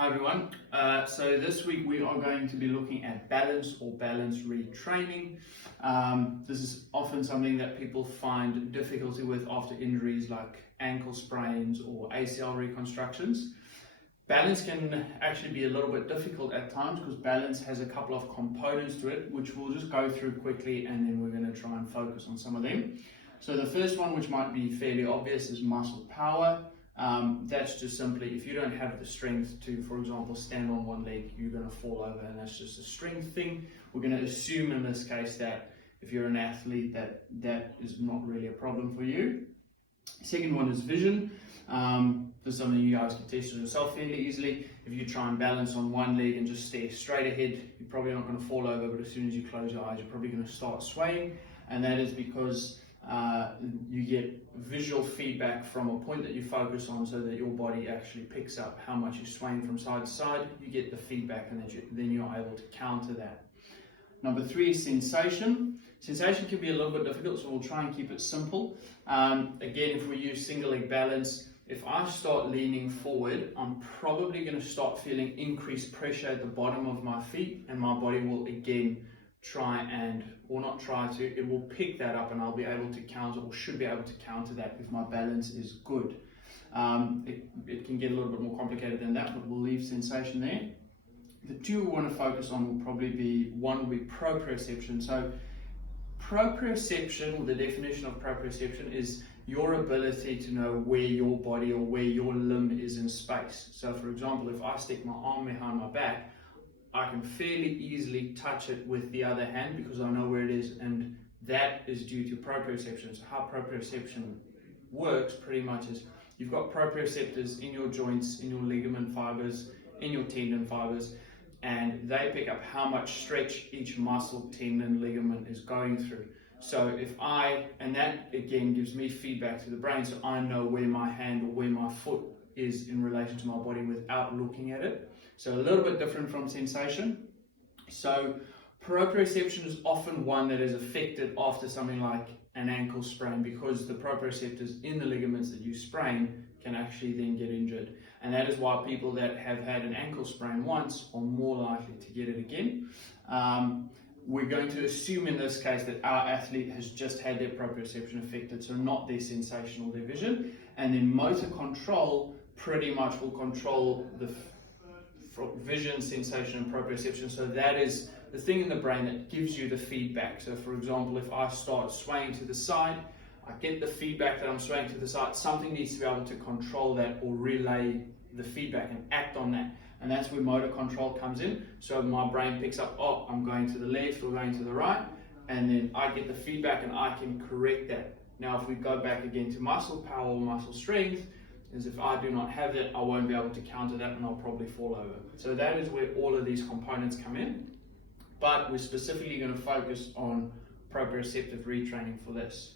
Hi everyone, so this week we are going to be looking at balance or balance retraining. This is often something that people find difficulty with after injuries like ankle sprains or ACL reconstructions. Balance can actually be a little bit difficult at times because balance has a couple of components to it, which we'll just go through quickly and then we're going to try and focus on some of them. So the first one, which might be fairly obvious, is muscle power. That's just simply if you don't have the strength to, for example, stand on one leg, you're going to fall over, and that's just a strength thing. We're going to assume in this case that if you're an athlete that is not really a problem for you. Second one is vision. This is something you guys can test yourself fairly easily. If you try and balance on one leg and just stare straight ahead, you're probably not going to fall over, but as soon as you close your eyes, you're probably going to start swaying, and that is because you get visual feedback from a point that you focus on, so that your body actually picks up how much you're swaying from side to side. You get the feedback, and then you're able to counter that. Number 3 is sensation. Sensation can be a little bit difficult, so we'll try and keep it simple. Again, if we use single leg balance, if I start leaning forward, I'm probably going to start feeling increased pressure at the bottom of my feet, and my body will again it will pick that up, and I'll be able to counter, or should be able to counter that if my balance is good. It can get a little bit more complicated than that, but we'll leave sensation there. The two we want to focus on will probably be, one will be proprioception. So proprioception, or the definition of proprioception, is your ability to know where your body or where your limb is in space. So for example, if I stick my arm behind my back, I can fairly easily touch it with the other hand because I know where it is, and that is due to proprioception. So how proprioception works pretty much is you've got proprioceptors in your joints, in your ligament fibers, in your tendon fibers, and they pick up how much stretch each muscle, tendon, ligament is going through. So and that again gives me feedback to the brain, so I know where my hand or where my foot is in relation to my body without looking at it. So a little bit different from sensation. So proprioception is often one that is affected after something like an ankle sprain, because the proprioceptors in the ligaments that you sprain can actually then get injured. And that is why people that have had an ankle sprain once are more likely to get it again. We're going to assume in this case that our athlete has just had their proprioception affected, so not their sensation or their vision. And then motor control pretty much will control the vision, sensation, and proprioception. So that is the thing in the brain that gives you the feedback. So for example, if I start swaying to the side, I get the feedback that I'm swaying to the side. Something needs to be able to control that or relay the feedback and act on that. And that's where motor control comes in. So my brain picks up, oh, I'm going to the left or going to the right, and then I get the feedback and I can correct that. Now, if we go back again to muscle power or muscle strength, is if I do not have that, I won't be able to counter that, and I'll probably fall over. So that is where all of these components come in. But we're specifically going to focus on proprioceptive retraining for this.